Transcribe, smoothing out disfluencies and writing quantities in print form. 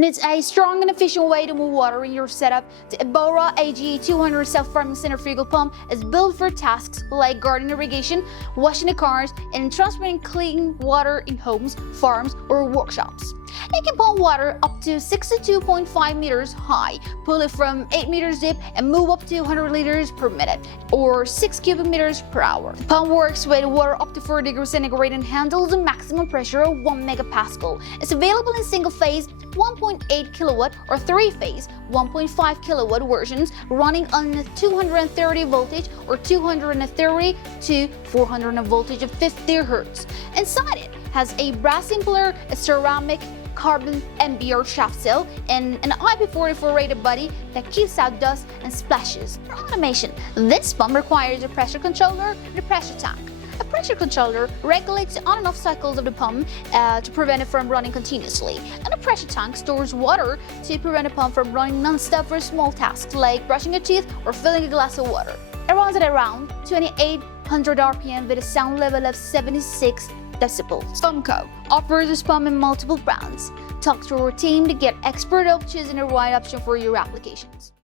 Needs a strong and efficient way to move water in your setup. The Ebara AGA 2.00 self-farming centrifugal pump is built for tasks like garden irrigation, washing the cars, and transporting clean water in homes, farms, or workshops. It can pump water up to 62.5 meters high, pull it from 8 meters deep, and move up to 100 liters per minute, or 6 cubic meters per hour. The pump works with water up to 4 degrees centigrade and handles a maximum pressure of 1 megapascal. It's available in single-phase 1.8 kilowatt or 3-phase 1.5 kilowatt versions running on 230 voltage or 230 to 400 voltage of 50 Hz. Inside it has a brass impler, a ceramic, carbon MBR shaft cell, and an IP44 rated body that keeps out dust and splashes. For automation, this pump requires a pressure controller and a pressure tank. A pressure controller regulates the on and off cycles of the pump to prevent it from running continuously, and a pressure tank stores water to prevent the pump from running non-stop for small tasks like brushing your teeth or filling a glass of water. It runs at around 2800 RPM with a sound level of 76 decibels. Funko offers this pump in multiple brands. Talk to our team to get expert help choosing the right option for your applications.